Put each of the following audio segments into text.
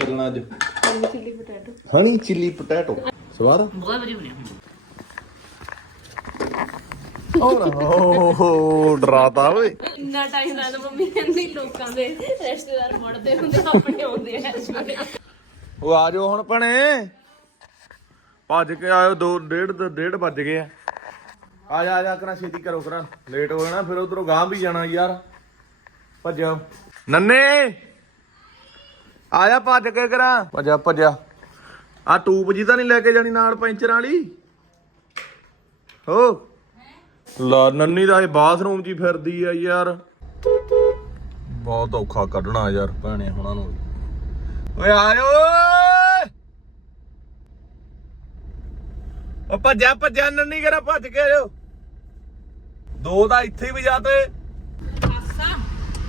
ਚੱਲਣਾ ਅੱਜ? Chilli potato honey chilli potato ਸਵਾਦ? ਬਹੁਤ ਵਧੀਆ ਬਣਿਆ ਉਹ ਨਾ ਓ ਡਰਾਤਾ ਓਏ। ਇੰਨਾ ਟਾਈਮ ਲੱਗਦਾ ਮੰਮੀ ਕਹਿੰਦੀ ਲੋਕਾਂ ਦੇ ਰਿਸ਼ਤੇਦਾਰ ਮੁੜਦੇ ਹੁੰਦੇ ਆਪਣੇ ਆਉਂਦੇ ਆ ਉਹ ਆ ਜਾਓ ਹੁਣ ਭਣੇ। ਭੱਜ ਕੇ ਆਇਓ 2 ਡੇਢ ਤੇ ਡੇਢ ਵੱਜ ਗਏ ਆ। ਆ ਜਾ ਆ ਜਾ ਕਰਾਂ ਛੇਤੀ ਕਰੋ ਕਰਾਂ। ਲੇਟ ਹੋ ਜਾਣਾ ਫਿਰ ਉਧਰੋਂ ਗਾਂ ਵੀ ਜਾਣਾ ਯਾਰ। ਭੱਜੋ ਨੰਨੇ! ਆ ਜਾ ਭੱਜ ਕੇ ਕਰਾਂ ਭੱਜਾ ਭੱਜਾ ਆ ਟੂਬ ਜੀ ਤਾਂ ਨਹੀਂ ਲੈ ਕੇ ਜਾਣੀ ਨਾਲ ਪੈਂਚਰ ਵਾਲੀ? ਹੋ। ਲਾ ਨੰਨੀ ਦਾ ਇਹ ਬਾਥਰੂਮ ਹੀ ਫਿਰਦੀ ਆ ਯਾਰ। ਬਹੁਤ ਔਖਾ ਕੱਢਣਾ ਯਾਰ ਭੈਣੇ ਹੁਣਾਂ ਨੂੰ। ਓਏ ਆਇਓ ਓ ਭੱਜਿਆ ਭੱਜਿਆ ਨੰਨੀ ਕਰਾ ਭੱਜ ਕੇ ਆਇਓ। ਦੋ ਤਾਂ ਇੱਥੇ ਹੀ ਵਜਾ ਤੇ।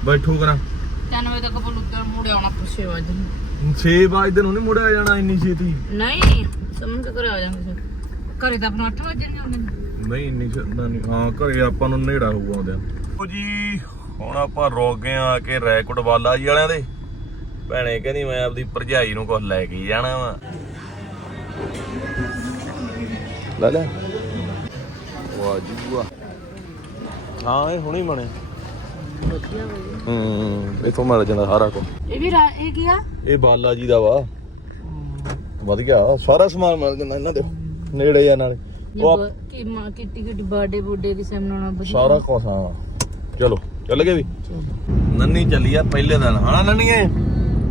ਬੈਠੋ ਕਰਾਂ 3 ਵਜੇ ਤੱਕ ਬਲੂਦਰ ਮੁੜੇ ਆਉਣਾ ਪੁੱਛੇ ਵਜੇ 6 ਵਜੇ ਨੂੰ ਨਹੀਂ ਮੁੜਿਆ ਜਾਣਾ ਇੰਨੀ ਛੇਤੀ? ਨਹੀਂ ਸਮਝ ਕੇ ਘਰੇ ਆ ਜਾਵਾਂਗੇ ਘਰੇ ਤਾਂ ਆਪਣਾ 8 ਵਜੇ ਨਹੀਂ ਆਉਂਦੇ ਨਹੀਂ ਇੰਨੀ ਛੇਤੀ ਨਹੀਂ। ਹਾਂ ਘਰੇ ਆਪਾਂ ਨੂੰ ਨੇੜਾ ਹੋਊਗਾ ਆਉਂਦਿਆਂ ਉਹ ਜੀ ਹੁਣ ਆਪਾਂ ਰੁਕ ਗਏ ਆ ਕਿ ਰੈਕੋਰਡ ਵਾਲਾ ਜੀ ਵਾਲਿਆਂ ਦੇ। ਭੈਣੇ ਕਹਿੰਦੀ ਮੈਂ ਆਪਦੀ ਭਰਜਾਈ ਨੂੰ ਕੁਝ ਲੈ ਕੇ ਜਾਣਾ ਵਾ। ਲੈ ਲੈ। ਵਾਹ ਜੀ ਵਾਹ। ਹਾਂ ਇਹ ਹੁਣੀ ਬਣੇ। ਵਧੀਆ ਵਧੀਆ ਹੂੰ ਇਥੋਂ ਮਿਲ ਜਾਂਦਾ ਸਾਰਾ ਕੁਝ ਇਹ ਵੀ ਰਾ- ਇਹ ਕੀ ਆ? ਇਹ ਬਾਲਾ ਜੀ ਦਾ ਵਾ। ਵਧੀਆ ਸਾਰਾ ਸਮਾਨ ਮਿਲ ਜਾਂਦਾ ਇਹਨਾਂ ਦੇ। ਨੇੜੇ ਆ ਨਾਲੇ। ਉਹ ਆਪ- ਕਿ ਮਾਂ ਕਿੱਟੀ ਕਿੱਟੀ ਬਰਥਡੇ ਬੁੱਡੇ ਕਿਸੇ ਮਨਾਉਣਾ ਵਧੀਆ। ਸਾਰਾ ਕੁਝ ਹਾਂ। ਚਲੋ ਚੱਲ ਗਏ ਵੀ। ਨੰਨੀ ਚੱਲੀ ਆ ਪਹਿਲੇ ਦਿਨ। ਹਨਾ ਨੰਨੀਏ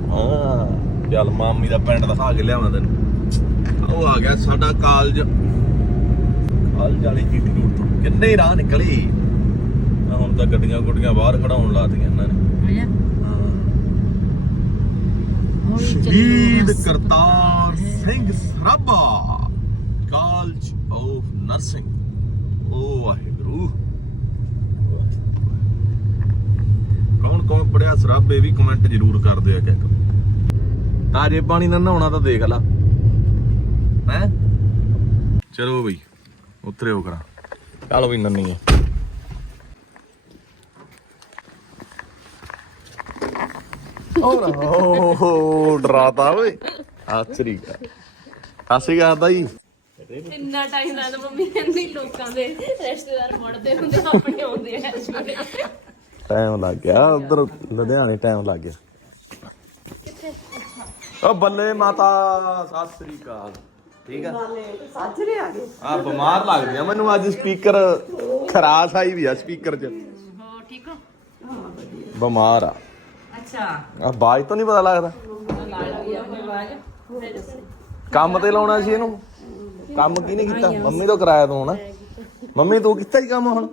ਹਾਂ। ਚੱਲ ਮਾਮੀ ਦਾ ਪਿੰਡ ਦਿਖਾ ਕੇ ਲਿਆਵਾਂ ਤੈਨੂੰ। ਉਹ ਆ ਗਿਆ ਸਾਡਾ ਕਾਲਜ ਕਾਲਜ ਵਾਲੀ ਜੀਟੀ ਰੋਡ ਤੋਂ। ਕਿੰਨੇ ਹੀ ਰਾਹ ਨਿਕਲੀ। ਆਹ ਹੁਣ ਤਾਂ ਗੱਡੀਆਂ ਗੁੱਡੀਆਂ ਬਾਹਰ ਖੜਾਉਣ ਲਾਤੀਆਂ ਇਹਨਾਂ ਨੇ। Shaheed Kartar Singh Sarabha college of nursing ਓ ਵਾਹਿਗੁਰੂ। ਕੌਣ ਕੌਣ ਪੜਿਆ ਸਰਾਭੇ ਵੀ ਕਮੈਂਟ ਜ਼ਰੂਰ ਕਰਦੇ ਆ ਕਿ ਤਾਜੇ ਪਾਣੀ ਨਾਲ ਨਹਾਉਣਾ ਤਾਂ ਦੇਖ ਲਾ। ਹੈ? ਚਲੋ ਬਈ ਉਤਰੇ ਹੋ ਕਰਾਂ। ਚੱਲ ਵੀ ਨੰਨੀ ਆ ਉਹ ਨਾ ਓ ਡਰਾਤਾ ਓਏ। ਆਸਰੀ ਕਾ ਆਸਰੀ ਕਰਦਾ ਜੀ ਇੰਨਾ ਟਾਈਮ ਲੱਗਦਾ ਮੰਮੀ ਕਹਿੰਦੀ ਲੋਕਾਂ ਦੇ ਰਿਸ਼ਤੇਦਾਰ ਮੁੜਦੇ ਹੁੰਦੇ ਆਪਣੇ ਆਉਂਦੇ ਵੇਲੇ ਟਾਈਮ ਲੱਗ ਗਿਆ। ਉਧਰ ਲੁਧਿਆਣੇ ਟਾਈਮ ਲੱਗ ਗਿਆ। ਓ ਬੱਲੇ ਮਾਤਾ ਸਤਿ ਸ੍ਰੀ ਅਕਾਲ। ਠੀਕ ਆ? ਸਾਜਰੇ ਆ ਗਏ। ਆ ਬਿਮਾਰ ਲੱਗਦੀ ਆ ਮੈਨੂੰ ਅੱਜ ਸਪੀਕਰ ਖਰਾਸ ਆਈ ਵੀ ਆ ਸਪੀਕਰ 'ਚ। ਹੋ ਠੀਕ ਹੋ? ਬਿਮਾਰ ਆ। ਅੱਛਾ। ਆ ਬਾਜ ਤੋਂ ਨਹੀਂ ਪਤਾ ਲੱਗਦਾ। ਕੰਮ ਤੇ ਲਾਉਣਾ ਸੀ ਇਹਨੂੰ। ਕੰਮ ਕਿਹਨੇ ਕੀਤਾ? ਮੰਮੀ ਤੋਂ ਕਰਾਇਆ ਤੂੰ ਹੁਣ। ਮੰਮੀ ਤੂੰ ਕੀਤਾ ਹੀ ਕੰਮ ਹੁਣ?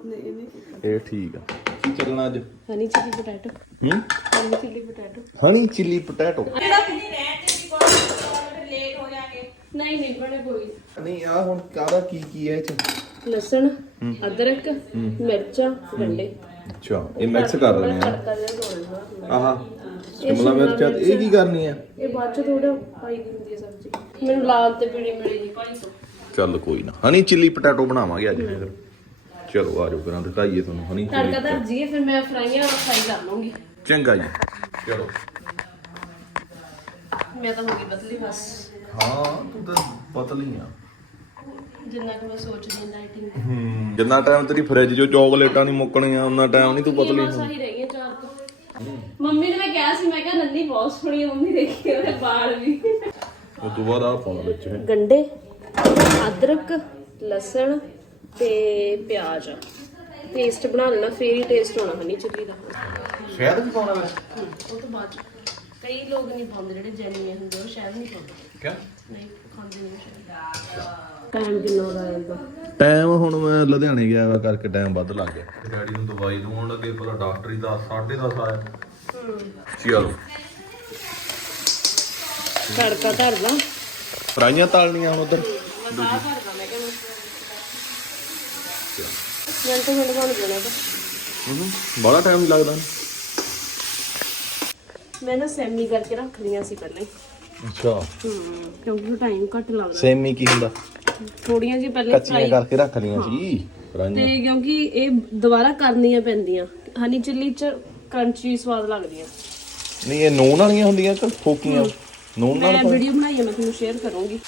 ਇਹ ਠੀਕ ਆ। ਕੀ ਚੱਲਣਾ ਅੱਜ। Honey chilli potato. ਹੂੰ? Honey chilli potato. Honey chilli potato. ਨਹੀਂ ਨਹੀਂ ਬਣੇ ਕੋਈ ਨਹੀਂ। ਆ ਹੁਣ ਕਾਹਦਾ ਕੀ ਕੀ ਹੈ ਇਹ ਚ? ਲਸਣ ਅਦਰਕ ਮਿਰਚਾਂ ਗੰਡੇ। ਅੱਛਾ ਇਹ ਮਿਕਸ ਕਰ ਰਹੇ ਆ। ਤੜਕਾ ਜਿਹਾ ਲਾਉਣਾ ਆਹਾ ਸ਼ਿਮਲਾ ਮਿਰਚਾਂ ਤੇ ਇਹ ਕੀ ਕਰਨੀ ਆ? ਇਹ ਬਾਅਦ ਚ ਥੋੜਾ ਪਾਈ ਦੀ ਹੁੰਦੀ ਹੈ ਸਬਜ਼ੀ। ਮੈਨੂੰ ਲਾਲ ਤੇ ਪੀਲੀ ਮਿਲੀ ਜੀ। ਭਾਈ ਤੋਂ ਚੱਲ ਕੋਈ ਨਾ। ਹਣੀ ਚਿੱਲੀ ਪੋਟੈਟੋ ਬਣਾਵਾਂਗੇ ਅੱਜ ਫਿਰ। ਚਲੋ ਆ ਜਾਓ ਕਰਾਂ ਦਿਖਾਈਏ ਤੁਹਾਨੂੰ ਹਣੀ ਤੜਕਾ ਧਰ ਜੀਏ ਫਿਰ ਮੈਂ ਫਰਾਈਆਂ ਫਰਾਈ ਕਰ ਲਵਾਂਗੀ। ਚੰਗਾ ਜੀ। ਚਲੋ। ਮੈਂ ਤਾਂ ਹੋ ਗਈ ਬਦਲੀ ਬਸ। ਹਾਂ ਤੂੰ ਤਾਂ ਪਤਲੀ ਆ। ਜਿੰਨਾ ਕਿ ਮੈਂ ਸੋਚਦੀ ਹਾਂ ਡਾਈਟਿੰਗ ਹੂੰ ਜਿੰਨਾ ਟਾਈਮ ਤੇਰੀ ਫ੍ਰਿਜ 'ਚੋਂ ਚਾਕਲੇਟਾਂ ਨਹੀਂ ਮੁੱਕਣੀਆਂ ਉਹਨਾਂ ਟਾਈਮ ਨਹੀਂ ਤੂੰ ਪਤਲੀ ਮਾਸਾ ਹੀ ਰਹਿ ਗਈਆਂ ਚਾਰ ਤੋਂ। ਮੰਮੀ ਨੇ ਮੈਂ ਕਿਹਾ ਸੀ ਮੈਂ ਕਿਹਾ ਨੰਨੀ ਬਹੁਤ ਸੋਹਣੀ ਹੈ ਮੰਮੀ ਦੇਖੀ ਉਹਦੇ ਵਾਲ ਵੀ। ਉਸ ਤੋਂ ਬਾਅਦ ਆ ਪਾਉਣਾ ਵਿੱਚ ਇਹ। ਗੰਡੇ ਅਦਰਕ ਲਸਣ ਤੇ ਪਿਆਜ਼। ਪੇਸਟ ਬਣਾ ਲੈਣਾ ਫੇਰ ਹੀ ਟੇਸਟ ਹੋਣਾ ਹਨੀ ਚਿੱਲੀ ਦਾ। ਸ਼ਹਿਦ ਵੀ ਪਾਉਣਾ ਵਿੱਚ ਉਹ ਤੋਂ ਬਾਅਦ ਕਈ ਲੋਕ ਨਹੀਂ ਪਾਉਂਦੇ ਜਿਹੜੇ ਜੈਨੀਆਂ ਹੁੰਦੇ ਉਹ ਸ਼ਾਇਦ ਨਹੀਂ ਪਾਉਂਦੇ। ਕਿਆ? ਨਹੀਂ ਖਾਂਦੇ ਨਹੀਂ ਸ਼ਾਇਦ ਟਾਈਮ ਕਿੰਨਾ ਹੋ ਜਾਂਦਾ ਟਾਈਮ ਹੁਣ ਮੈਂ ਲੁਧਿਆਣੇ ਗਿਆ ਵਾ ਕਰਕੇ ਟਾਈਮ ਵੱਧ ਲੱਗ ਗਿਆ। ਡੈਡੀ ਨੂੰ ਦਵਾਈ ਦਵਾਉਣ ਲੱਗੇ ਪਹਿਲਾਂ ਡਾਕਟਰ ਹੀ ਦਾ 10:30 ਆਇਆ। ਚਲੋ। ਤੜਕਾ ਧਰਦਾ ਫਰਾਈਆਂ ਤਾਲਣੀਆਂ ਹੁਣ ਉਧਰ। ਬਾਹਰ ਭਰਦਾ ਮੈਂ ਕਹਿੰਦਾ ਮਿੰਟ ਮਿੰਟ ਬਣ ਜਾਣਾ ਤਾਂ। ਬੜਾ ਟਾਈਮ ਲੱਗਦਾ। ਮੈਂ ਨਾ ਸੈਮੀ ਕਰਕੇ ਰੱਖ ਲਈਆਂ ਸੀ ਪਹਿਲਾਂ ਹੀ। ਅੱਛਾ। ਹੂੰ ਕਿਉਂਕਿ ਟਾਈਮ ਘੱਟ ਲੱਗਦਾ। ਸੇਮੀ ਕੀ ਹੁੰਦਾ? ਥੋੜੀਆਂ ਜੀ ਪਹਿਲੇ ਕੱਚੀਆਂ ਕਰਕੇ ਰੱਖ ਲਈਆਂ ਸੀ। ਫਰਾਈਆਂ ਤੇ ਕਿਉਂਕਿ ਇਹ ਦੁਬਾਰਾ ਕਰਨੀਆਂ ਪੈਂਦੀਆਂ। ਹਨੀ ਚਿੱਲੀ ਚ ਕਰੰਚੀ ਸਵਾਦ ਲੱਗਦੀਆਂ। ਨਹੀਂ ਇਹ ਨੂਨ ਵਾਲੀਆਂ ਹੁੰਦੀਆਂ ਕਿ ਫੋਕੀਆਂ? ਨੂਨ ਨਾਲ ਮੈਂ ਵੀਡੀਓ ਬਣਾਈ ਹੈ ਮੈਂ ਤੁਹਾਨੂੰ ਸ਼ੇਅਰ ਕਰੂੰਗੀ।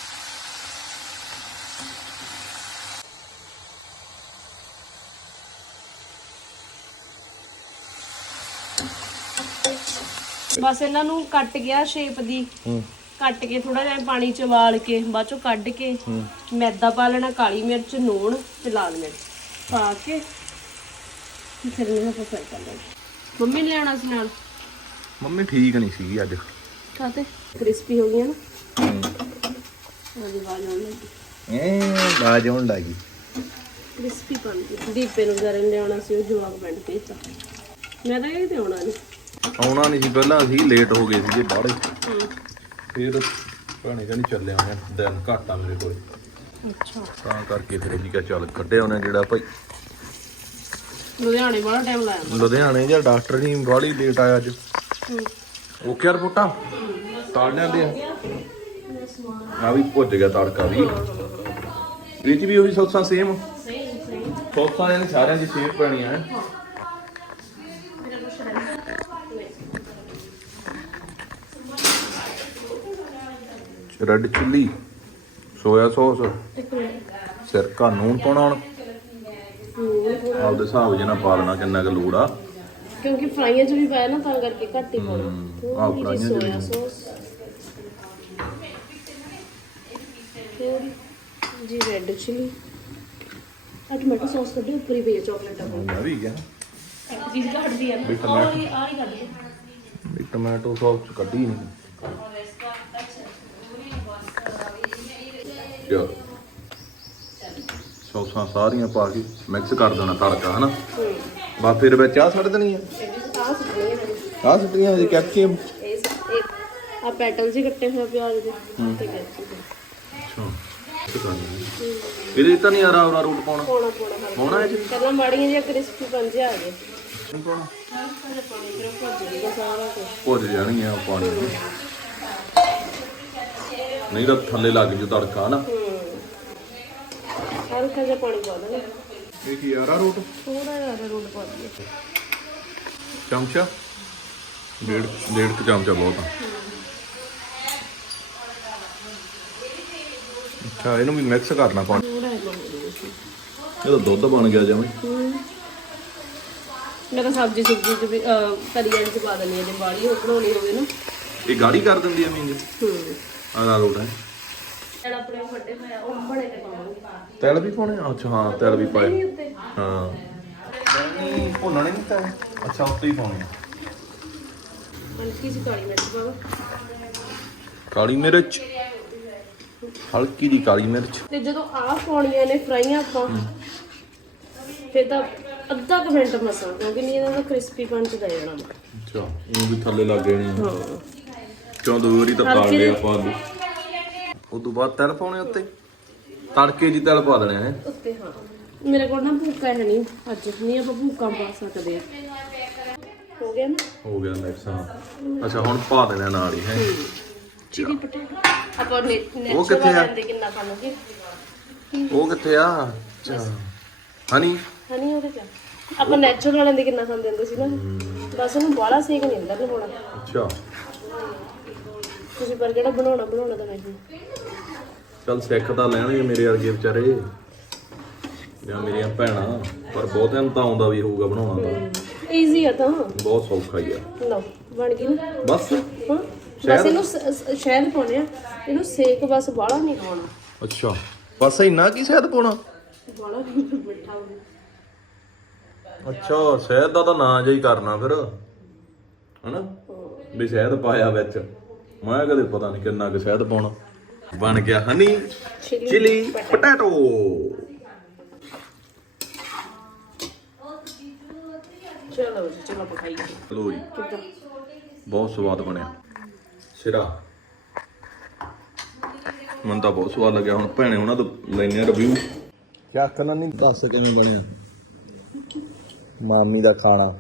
ਬਸ ਇਹਨਾਂ ਨੂੰ ਕੱਟ ਗਿਆ ਸ਼ੇਪ ਦੀ। ਹੂੰ। ਕੱਟ ਕੇ ਥੋੜਾ ਜਿਹਾ ਪਾਣੀ ਚ ਉਬਾਲ ਕੇ ਬਾਅਦ ਚੋਂ ਕੱਢ ਕੇ ਮੈਦਾ ਪਾ ਲੈਣਾ ਕਾਲੀ ਮਿਰਚ ਨੂਣ ਤੇ ਲਾਲ ਮਿਰਚ ਪਾ ਕੇ ਫਿਰ ਇਹਨਾਂ ਨੂੰ ਫਰਾਈ ਕਰ ਲੈਣਾ। ਮੰਮੀ ਨੇ ਲਿਆਉਣਾ ਸੀ ਨਾਲ? ਮੰਮੀ ਠੀਕ ਨਹੀਂ ਸੀਗੀ ਅੱਜ। ਖਾਤੇ? ਕ੍ਰਿਸਪੀ ਹੋ ਗਈਆਂ ਨਾ। ਉਹਦੀ ਲੱਗੀ। ਏ ਬਾਜ ਆਉਣ ਲੱਗੀ। ਕ੍ਰਿਸਪੀ ਬਣ ਗਈ। ਦੀਪੇ ਨੂੰ ਵਿਚਾਰੇ ਨੇ ਲਿਆਉਣਾ ਸੀ ਉਹ ਜਵਾਕ ਬੈਠ ਕੇ ਤਾਂ ਮੈਂ ਤਾਂ ਕਿਤੇ ਆਉਣਾ ਨਹੀਂ ਆਉਣਾ ਨਹੀਂ ਸੀ ਪਹਿਲਾਂ ਅਸੀਂ ਲੇਟ ਹੋ ਗਏ ਸੀਗੇ ਬਾਹਲੇ। ਫਿਰ ਭੈਣੇ ਕਹਿੰਦੀ ਚੱਲਿਆ ਮੈਂ ਦਿਨ ਘੱਟ ਮੇਰੇ ਕੋਲ। ਅੱਛਾ। ਤਾਂ ਕਰਕੇ ਫਿਰ ਅਸੀਂ ਕਿਹਾ ਚੱਲ ਕੱਢਿਆ ਉਹਨੇ ਜਿਹੜਾ ਭਾਈ। ਲੁਧਿਆਣੇ ਬੜਾ ਟਾਈਮ ਲਾਇਆ ਲੁਧਿਆਣੇ ਜਾਂ ਡਾਕਟਰ ਨਹੀਂ ਬਾਹਲੀ ਲੇਟ ਆਇਆ ਅੱਜ। ਓਕੇ ਆ ਰਿਪੋਰਟਾਂ? ਤਾੜ ਲਿਆਂਦੇ ਆ। ਆ ਵੀ ਭੁੱਜ ਗਿਆ ਤੜਕਾ ਵੀ। ਇਹ 'ਚ ਵੀ ਉਹੀ ਸੌਸਾਂ ਸੇਮ ਸਹੀ ਸਹੀ ਸੌਸਾਂ ਨੇ ਸਾਰਿਆਂ ਦੀ ਸੇਮ ਪੈਣੀਆਂ ਹੈ ਰੈਡ ਚਿੱਲੀ ਸੋਇਆ ਸੌਸ ਸਿਰਕਾ ਨੂਨ ਪਾਉਣਾ ਹੁਣ। ਆਪਦੇ ਹਿਸਾਬ ਜਨਾ ਪਾ ਲੈਣਾ ਕਿੰਨਾ ਕੁ ਲੋੜ ਆ। ਕਿਉਂਕਿ ਫਰਾਈਆਂ 'ਚ ਵੀ ਪਾਇਆ ਨਾ ਤਾਂ ਕਰਕੇ ਘੱਟ ਹੀ ਪਾਉਣਾ। ਆਹ ਫਰਾਈਆਂ 'ਚ ਜਿਹੀ ਵੀ। Soya sauce. ਜੀ ਰੈੱਡ ਚਿਲੀ। ਆ ਟਮਾਟੋ ਸੌਸ ਕੱਢੀ ਉੱਪਰ ਹੀ ਪਈ ਹੈ ਚਾਕਲੇਟ ਦਾ ਮੈਂ ਵੀ ਗਿਆ। ਇੱਕ ਚੀਜ਼ ਘੱਟਦੀ ਹੈ ਨਾ ਵੀ ਆਹ ਹੀ ਕੱਢੀ ਵੀ ਟੋਮੈਟੋ ਸੌਸ ਕੱਢੀ ਨਹੀਂ ਚਲੋ। ਸੌਸਾਂ ਸਾਰੀਆਂ ਪਾ ਕੇ ਮਿਕਸ ਕਰ ਦੇਣਾ ਤੜਕਾ ਹਨਾ? ਹੂੰ। ਬਾ ਫਿਰ ਵਿੱਚ ਆਹ ਛੱਡ ਦੇਣੀ ਆ। ਆਹ ਸੁਣਨੀ ਹੈ ਆਹ ਸੁੱਟੀਆਂ ਹਜੇ ਇੱਕ ਆ। ਪੈਟਲ ਜੀ ਕੱਟੇ ਹੋਏ ਪਿਆਜ਼ ਦੇ ਤੇ ਕੈਪਸਿਕਮ ਅੱਛਾ। ਇਹ ਕਰਨਾ ਹੈ। ਇਹਦੇ 'ਚ ਤਾਂ ਨਹੀਂ ਆਰਾ ਆਰਾ ਰੂਟ ਪਾਉਣਾ? ਪਾਉਣਾ ਪਾਉਣਾ ਹਲਕਾ ਪਾਉਣਾ ਇਹ 'ਚ? ਪਹਿਲਾਂ ਮਾੜੀਆਂ ਜਿਹਾ ਕ੍ਰਿਸਪੀ ਬਣ ਜਾ ਆ ਗਏ। ਨਹੀਂ ਪਾਉਣਾ। ਜਿਹਾ ਪਾਣੀ ਫਿਰ ਭੁੱਜ ਜੂਗਾ ਸਾਰਾ ਕੁਝ ਭੁੱਜ ਜਾਣਗੀਆਂ ਉਹ ਪਾਣੀ। ਨਾਲ। ਨਹੀਂ ਤਾਂ ਥੱਲੇ ਲੱਗ ਜੂ ਤੜਕਾ ਹੂੰ ਹਲਕਾ ਜਿਹਾ ਪਾਣੀ ਪਾ ਦੇਣਾ। ਇਹ ਕੀ ਆਰਾ ਰੂਟ ਥੋੜਾ ਜਿਹਾ ਰੋਡ ਪਾ ਦਈਏ। ਚਮਚਾ? ਡੇਢ ਡੇਢ ਕੁ ਚਮਚਾ ਬਹੁਤ ਆ। ਅੱਛਾ ਇਹਨੂੰ ਵੀ ਮਿਕਸ ਕਰਨਾ ਪਾਣੀ। ਇਹ ਤਾਂ ਦੁੱਧ ਬਣ ਗਿਆ ਜਿਵੇਂ। ਹੂੰ। ਮੈਂ ਤਾਂ ਸਬਜ਼ੀ ਸੁਬਜ਼ੀ ਚ ਵੀ ਤਰੀਆਂ ਚ ਪਾ ਦਿੰਦੀ ਹਾਂ ਜੇ ਬਾੜੀ ਹੋ ਬਣਾਉਣੀ ਹੋਵੇ ਨਾ। ਇਹ ਗਾੜੀ ਕਰ ਦਿੰਦੀ ਆ ਮੀਂਜ ਹੂੰ। ਆਰਾ ਰੂਟ ਹੈ ਜਿਹੜਾ ਆਪਣੇ ਵੱਡੇ ਹੋਇਆ ਉਹ ਬਣੇ ਤੇ ਪਾਵਾਂਗੇ ਤੇਲ ਵੀ ਪਾਉਣੇ ਆ? ਅੱਛਾ ਹਾਂ ਤੇਲ ਵੀ ਪਾਏ। ਹਾਂ। ਨਹੀਂ ਭੁੰਨਣੇ ਨਹੀਂ ਤਾਂ। ਅੱਛਾ ਉੱਤੇ ਹੀ ਪਾਉਣੇ ਆ। ਹਲਕੀ ਜਿਹੀ ਕਾਲੀ ਮਿਰਚ ਪਾਵਾਂ ਕਾਲੀ ਮਿਰਚ? ਹਲਕੀ ਦੀ ਕਾਲੀ ਮਿਰਚ। ਤੇ ਜਦੋਂ ਆਹ ਪਾਉਣੀਆਂ ਨੇ ਫਰਾਈਆਂ ਆਪਾਂ ਫਿਰ ਤਾਂ ਅੱਧਾ ਕੁ ਮਿੰਟ ਮਸਾਂ ਕਿਉਂਕਿ ਨਹੀਂ ਇਹਨਾਂ ਦਾ ਕ੍ਰਿਸਪੀ ਪੰਚ ਦੇ ਜਾਣਾ। ਵਾ। ਅੱਛਾ ਉਹ ਵੀ ਥੱਲੇ ਲੱਗ ਜਾਣੀ ਆ। ਹਾਂ। ਕਿਉਂ ਦੋ ਵਾਰੀ ਤਾਂ ਤਾਲ ਲਿਆ ਆਪਾਂ ਆਲੂ ਉਸ ਤੋਂ ਬਾਅਦ ਤੇਲ ਪਾਉਣੇ ਉੱਤੇ? ਤੜਕੇ ਜੀ ਤੇਲ ਪਾ ਦੇਣੇ ਹੈ? ਉੱਤੇ ਹਾਂ। ਮੇਰੇ ਕੋਲ ਨਾ ਭੂਕਾ ਹੈ ਨਹੀਂ ਅੱਜ। ਨਹੀਂ ਆਪਾਂ ਭੂਕਾ ਪਾ ਸਕਦੇ ਆ। ਹੋ ਗਿਆ ਨਾ? ਹੋ ਗਿਆ ਮਿਕਸ ਹਾਂ। ਅੱਛਾ ਹੁਣ ਪਾ ਦੇਣਾ ਨਾਲ ਹੀ ਹੈ? ਚਿਲੀ ਪਟੇਟੋ ਆਪਾਂ ਨੇ ਉਹ ਕਿੱਥੇ ਆ? ਕਿੰਨਾ ਪਾਵਾਂਗੇ ਉਹ ਕਿੱਥੇ ਆ? ਅੱਛਾ। ਹਨੀ? ਹਨੀ ਉਹਦੇ ਚ। ਆਪਾਂ ਨੈਚੁਰਲ ਵਾਲਿਆਂ ਦੇ ਕਿੰਨਾ ਖਾਂਦੇ ਹੁੰਦੇ ਸੀ ਨਾ। ਬਸ ਉਹਨੂੰ ਬਾਹਲਾ ਸੇਕ ਨਹੀਂ ਅੰਦਰ ਲਵਾਉਣਾ ਅੱਛਾ। ਤੁਸੀਂ ਪਰ ਕਿਹੜਾ ਬਣਾਉਣਾ ਬਣਾਉਣਾ ਤਾਂ ਨਹੀਂ। ਚੱਲ ਸਿੱਖ ਤਾਂ ਲੈਣਗੇ ਮੇਰੇ ਵਰਗੇ ਵਿਚਾਰੇ। ਜਾਂ ਮੇਰੀਆਂ ਭੈਣਾਂ ਪਰ ਬਹੁਤਿਆਂ ਨੂੰ ਤਾਂ ਆਉਂਦਾ ਵੀ ਹੋਊਗਾ ਬਣਾਉਣਾ ਤਾਂ। ਈਜ਼ੀ ਆ ਤਾਂ। ਬਹੁਤ ਸੌਖਾ ਹੀ ਆ। ਲਓ ਬਣ ਗਈ ਨਾ? ਬਸ। ਹਾਂ ਬਸ ਇਹਨੂੰ ਸ- ਸ- ਸ਼ਹਿਦ ਪਾਉਣੇ ਆ। ਇਹਨੂੰ ਸੇਕ ਬਸ ਬਾਹਲਾ ਨਹੀਂ ਲਵਾਉਣਾ ਅੱਛਾ ਬਸ ਇੰਨਾ ਕੀ ਸ਼ਹਿਦ ਪਾਉਣਾ? ਬਾਹਲਾ ਮਿੱਠਾ ਹੋਵੇ ਅੱਛਾ ਸ਼ਹਿਦ ਦਾ ਤਾਂ ਨਾਂ ਜਿਹਾ ਹੀ ਕਰਨਾ ਫਿਰ। ਹਨਾ? ਵੀ ਸ਼ਹਿਦ ਪਾਇਆ ਵਿੱਚ। ਮੈਂ ਕਦੇ ਪਤਾ ਨਹੀਂ ਕਿੰਨਾ ਕੁ ਸ਼ਹਿਦ ਪਾਉਣਾ। ਬਣ ਗਿਆ ਹਨੀ ਚਿਲੀ ਪੋਟੈਟੋ ਚਲੋ ਜੀ ਚਲੋ ਬਹੁਤ ਸਵਾਦ ਬਣਿਆ। ਸਿਰਾ। ਮੈਨੂੰ ਤਾਂ ਬਹੁਤ ਸਵਾਦ ਲੱਗਿਆ ਹੁਣ ਭੈਣੇ ਉਹਨਾਂ ਤੋਂ ਲੈਣੇ ਰਿਵਿਊ ਚੱਕ ਨਾ? ਨਹੀਂ ਦੱਸ ਕਿਵੇਂ ਬਣਿਆ? ਮਾਮੀ ਦਾ ਖਾਣਾ।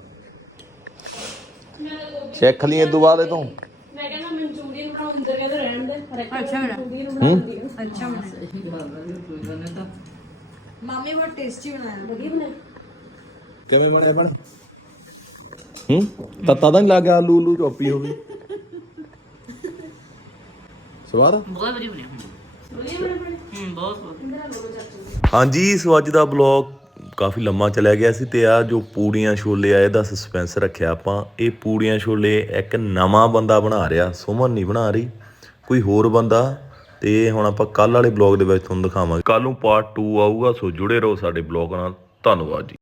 ਸਿੱਖ ਲਈ ਇਹ ਤੋਂ ਬਾਅਦ ਇਹ ਤੋਂ। ਮਨਚੂਰੀਅਨ ਬਣਾਉ ਅੰਦਰ ਕਹਿੰਦੇ ਰਹਿਣ ਦੇ ਅੱਛਾ ਬਣਾ। ਹੂੰ। ਅੱਛਾ ਬਣਾ। ਮਾਮੀ ਬਹੁਤ ਟੇਸਟੀ ਬਣਾਇਆ। ਵਧੀਆ ਬਣਿਆ ਕਿਵੇਂ ਬਣਿਆ ਬਣ ਹੂੰ? ਤੱਤਾ ਤਾਂ ਨਹੀਂ ਲੱਗਿਆ ਆਲੂ ਉਲੂ ਚੋਪੀ ਹੋ ਗਈ। ਸਵਾਦ ਬਹੁਤ ਵਧੀਆ ਬਣਿਆ। ਹੂੰ ਬਹੁਤ ਵਧੀਆ। ਹਾਂਜੀ ਸੋ ਅੱਜ ਦਾ ਬਲੌਗ ਕਾਫੀ ਲੰਮਾ ਚਲਿਆ ਗਿਆ ਸੀ ਤੇ ਆ ਜੋ ਪੂੜੀਆਂ ਛੋਲੇ ਆ, ਇਹਦਾ ਸਸਪੈਂਸ ਰੱਖਿਆ ਆਪਾਂ। ਇਹ ਪੂੜੀਆਂ ਛੋਲੇ ਇੱਕ ਨਵਾਂ ਬੰਦਾ ਬਣਾ ਰਿਹਾ, ਸੁਮਨ ਨਹੀਂ ਬਣਾ ਰਹੀ। ਕੋਈ ਹੋਰ ਬੰਦਾ ਤੇ ਹੁਣ ਆਪਾਂ ਕੱਲ ਵਾਲੇ ਬਲੌਗ ਦੇ ਵਿੱਚ ਤੁਹਾਨੂੰ ਦਿਖਾਵਾਂਗੇ। ਕੱਲ ਨੂੰ ਪਾਰਟ 2 ਆਊਗਾ, ਸੋ ਜੁੜੇ ਰਹੋ ਸਾਡੇ ਬਲੌਗ ਨਾਲ। ਧੰਨਵਾਦ ਜੀ।